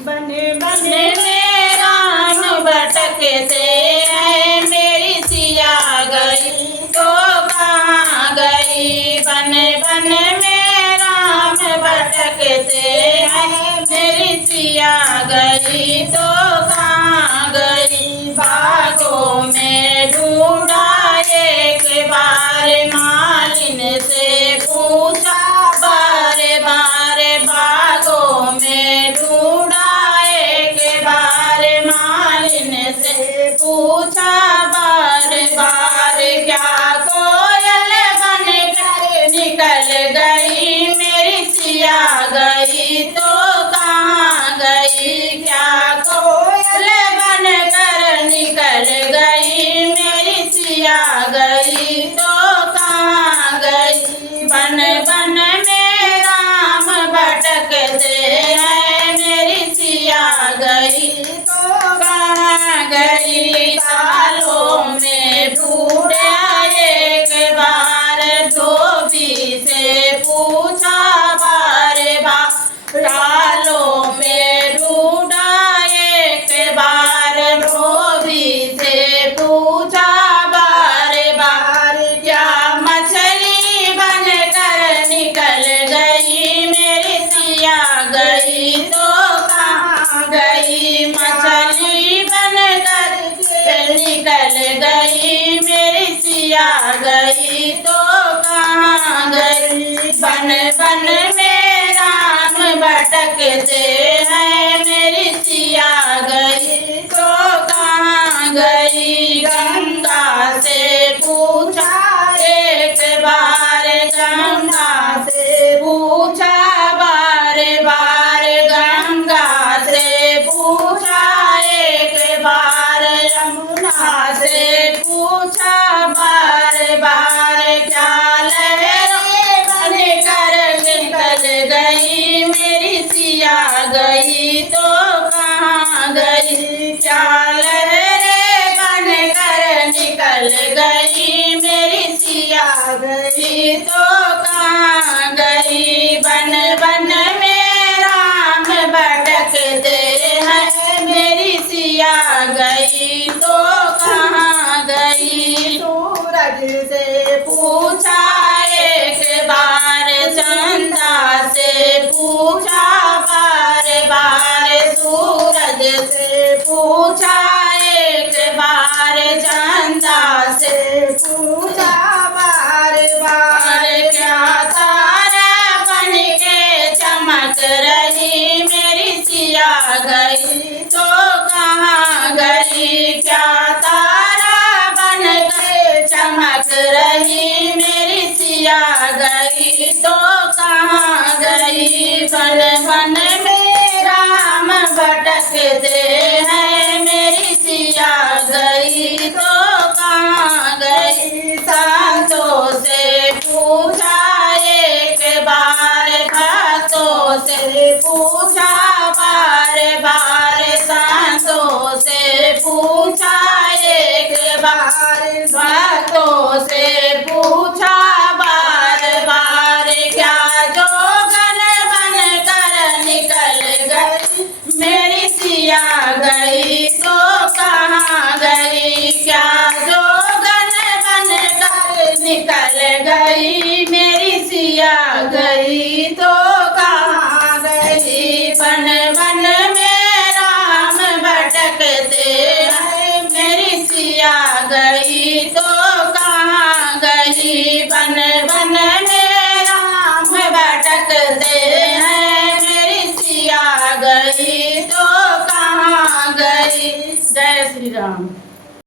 बने बने में राम भटकते हैं, मेरी सिया गई तो कहाँ गई। बन बन में राम भटकते हैं, मेरी सिया गई तो कहाँ गई। बागों में ढूंढा एक बार, मालिन से पूछा बार बार। बागों में ढूंढा एक बार, मालिन से पूछा बार बार। क्या कोयल बन कर निकल गई, मेरी सिया गई तो कहाँ गई। क्या कोयल बन कर निकल गई, मेरी सिया गई तो कहाँ गई। बन बन में राम भटकते हैं, मेरी सिया गई तो कहाँ गई। सालों में ढूंढा एक बार, धोबी से पूछा बार बार। सालों में ढूंढा एक बार, धोबी से पूछा बार बार। क्या मछली बन कर निकल गई, मेरी सिया गई तो कहाँ गई। मछली बन कर निकल गई, मेरी सिया गई तो कहाँ गई। बन बन में राम भटकते हैं, मेरी सिया गई तो कहाँ गई। गंगा से पूछा एक बार, गंगा से पूछा बार बार। गंगा से पूछा एक बार, यमुना से पूछा बार बार। क्या लहरें बन कर निकल गई, मेरी सिया गई तो कहाँ गई। क्या लहरें बन कर निकल गई, मेरी सिया गई तो कहाँ गई। बन बन में राम भटकते हैं, मेरी सिया गई तो कहाँ गई। सूरज से पूछा एक बार, चंदा से पूछा बार बार। सूरज से पूछा एक बार, चंदा से पूछा बार बार। क्या तारा बन के चमक रही, मेरी सिया गई तो कहाँ गई। क्या तारा बन के चमक रही, मेरी सिया गई तो कहाँ गई। बन बन में राम भटकते हैं, मेरी सिया गई तो कहाँ गई। सांसों से पूछा एक बार, भक्तों से पूछा बार बार। सांसों से पूछा एक बार, भक्तों से पूछा बार बार। क्या जोगन बन कर निकल गई, मेरी सिया गई तो कहाँ गई। क्या जोगन बन कर निकल गई, मेरी सिया गई तो कहाँ गई। बन बन में राम भटकते हैं, मेरी सिया गई तो कहाँ गई। बन बन में राम भटकते हैं, मेरी सिया गई तो कहाँ गई। जय श्री राम।